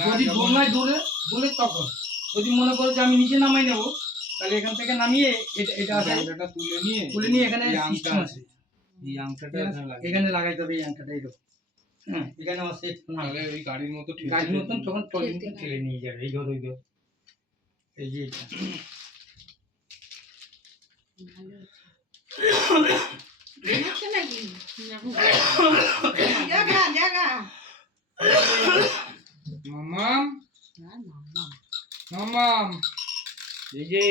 যদি দোলনায় দোলে দোলে তখন। যদি মনে করো যে আমি নিচে নামাই নেব তাহলে এখান থেকে নামিয়ে এটা আছে তুলে নিয়ে তুলে নিয়ে এখানে এই সিস্টেম আছে। আছে। এই আংটাটা এখানে লাগে এখানে লাগাইতে হবে এই আংটাটা এরকম হ্যাঁ এখানে আমার সেট না। ওই গাড়ির মতো গাড়ির মতন তখন ঠেলে নিয়ে যাবে। এই ধর ওই ধর। এই যে এটা। জাগা জাগা। মামাম মামাম এই যে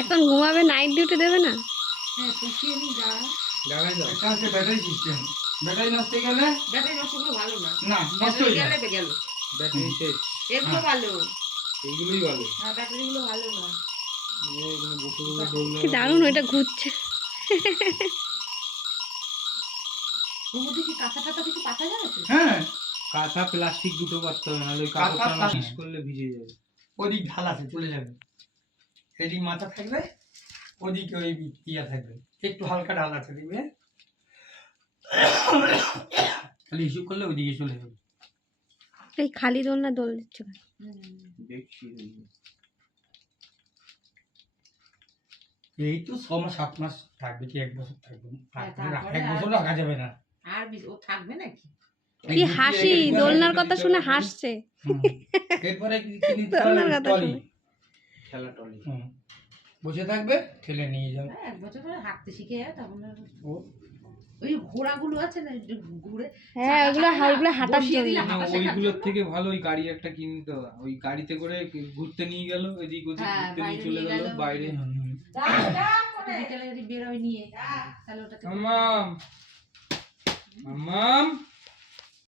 এখন ঘুমাবে নাইট ডিউটি দেবে না? হ্যাঁ ব্যাটারি সিস্টেম ব্যাটারি নষ্ট হয়ে গেলে? ব্যাটারি নষ্ট করে ভালো না। না নষ্ট হয়ে গেলে গেল। ব্যাটারি শেষ এগুলো ভালো। এইগুলোই ভালো। হ্যাঁ ব্যাটারি ভালো না। এগুলো বসে বসে দোলনা কি দারুণ ওইটা ঘুরছে। কাঁচা টাকা কিছু পাতা যায়? হ্যাঁ। কাঁচা প্লাস্টিক দুটো হবে ওই কাঁচা করলে ভিজে যাবে। ওদিক ঢাল আছে চলে যাবে। এদিক মাথা থাকবে ওদিকে ওই ইয়া থাকবে। একটু হালকা ঢাল আছে দেখবে? খালি ইস্যু করলে ওদিকে চলে যাবে। এই খালি দোল না দোল দিচ্ছ? দেখছি এই তো ছ মাস সাত মাস থাকবে কি এক বছর থাকবে? হ্যাঁ, এক বছর রাখা যাবে না। আর ও থাকবে নাকি? কি হাসি? দোলনার কথা শুনে হাসছে। এরপরে কি কি নিতে দোলনার কথা শুনে। খেলা টলি। বসে থাকবে ঠেলে নিয়ে যাবে হ্যাঁ, এক বছর ধরে হাঁটতে শিখে যায় তখন ওই ঘোড়াগুলো আছে না ঘুরে হ্যাঁ ওগুলো হাঁটার জন্য। ওইগুলোর থেকে ভালো ওই গাড়ি একটা কিনতে ওই গাড়িতে করে ঘুরতে নিয়ে গেল এদিক ওদিক হ্যাঁ, ঘুরতে নিয়ে বাইরে চলে গেল। বাইরে। বিকেলে যদি বেরোয় নিয়ে। তাহলে ওটাতে মামাম মামাম